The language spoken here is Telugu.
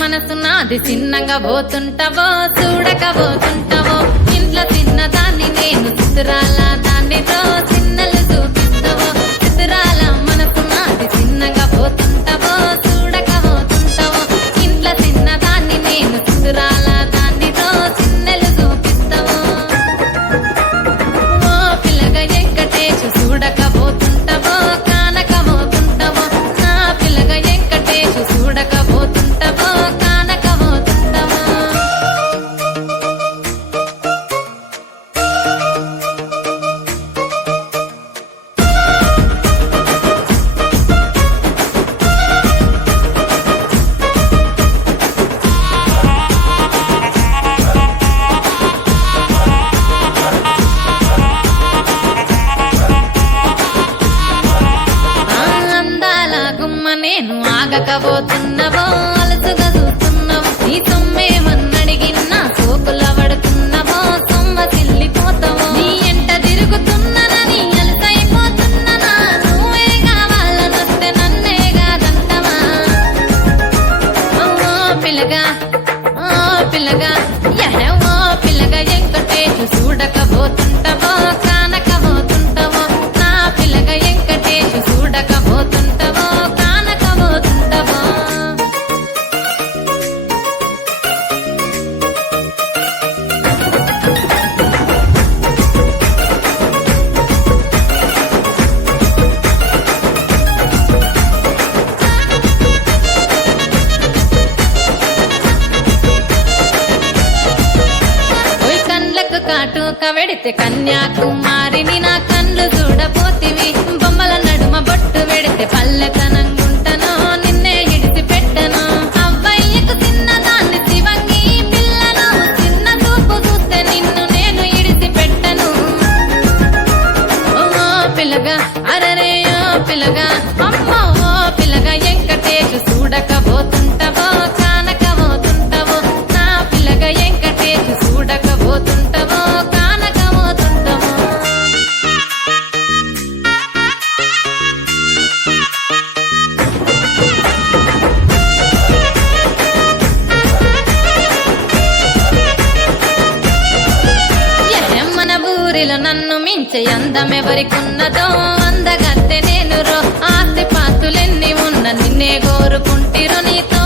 మనసు నాది చిన్నగా పోతుంటావో చూడకపోతుంటావో ఇంట్లో చిన్నదాన్ని నేను చిత్రాల దాన్నితో చిన్నలు చూపిస్తావో చిత్రాల మనసు నాది చిన్నగా పోతుంటావో చూడకపోతుంటావో ఇంట్లో చిన్నదాన్ని నేను చిత్రాల దాన్నితో చిన్నలు చూపిస్తావో ఓ పిల్లగా వెంకటేశు చూడకపోతుంటావో కానకపోతుంటావో నా పిల్లగా వెంకటేశు చూడకపోతుంటావో నేను ఆగకపోతున్నావో అలసుగా చూస్తున్నావో నీ సొమ్మేమన్నడిగిన్నా సోకుల పడుతున్నావో సొమ్మ చిల్లిపోతావో నీ ఎంట తిరుగుతున్నానని అలసైపోతున్నానా నువ్వే కావాలనొస్తే నన్నే కాదంటవా ఓ పిల్లగా ఓ పిల్లగా వెంకటేశు చూడకపోతుంటావో కానకపోతుంటావో నా పిల్లగా వెంకటేశు చూడకపోతుంటావో కాటుక వెడితే కన్యాకుమారిని నా కళ్ళు చూడపోతివి బొమ్మల నడుమ బొట్టు వెడితే పల్లెతనంగుంటను నిన్నే ఇడిసి పెట్టను అవ్వయ్యకు చిన్నదాన్ని శివంగి పిల్లను చిన్న చూపు చూస్తే నిన్ను నేను ఇడిసి పెట్టను ఓ పిల్లగా అరరే ఓ పిల్లగా అమ్మో ఓ పిల్లగా వెంకటేశు చూడకపోతుంటావో కానకపోతుంటావో నా పిల్లగా వెంకటేశు చూడకపోతుంటావో నన్ను మించే అందమెవరికున్నదో అందగత్తె నేను రో ఆస్తి పాస్తులెన్ని ఉన్న నిన్నే కోరుకుంటిరో నీతో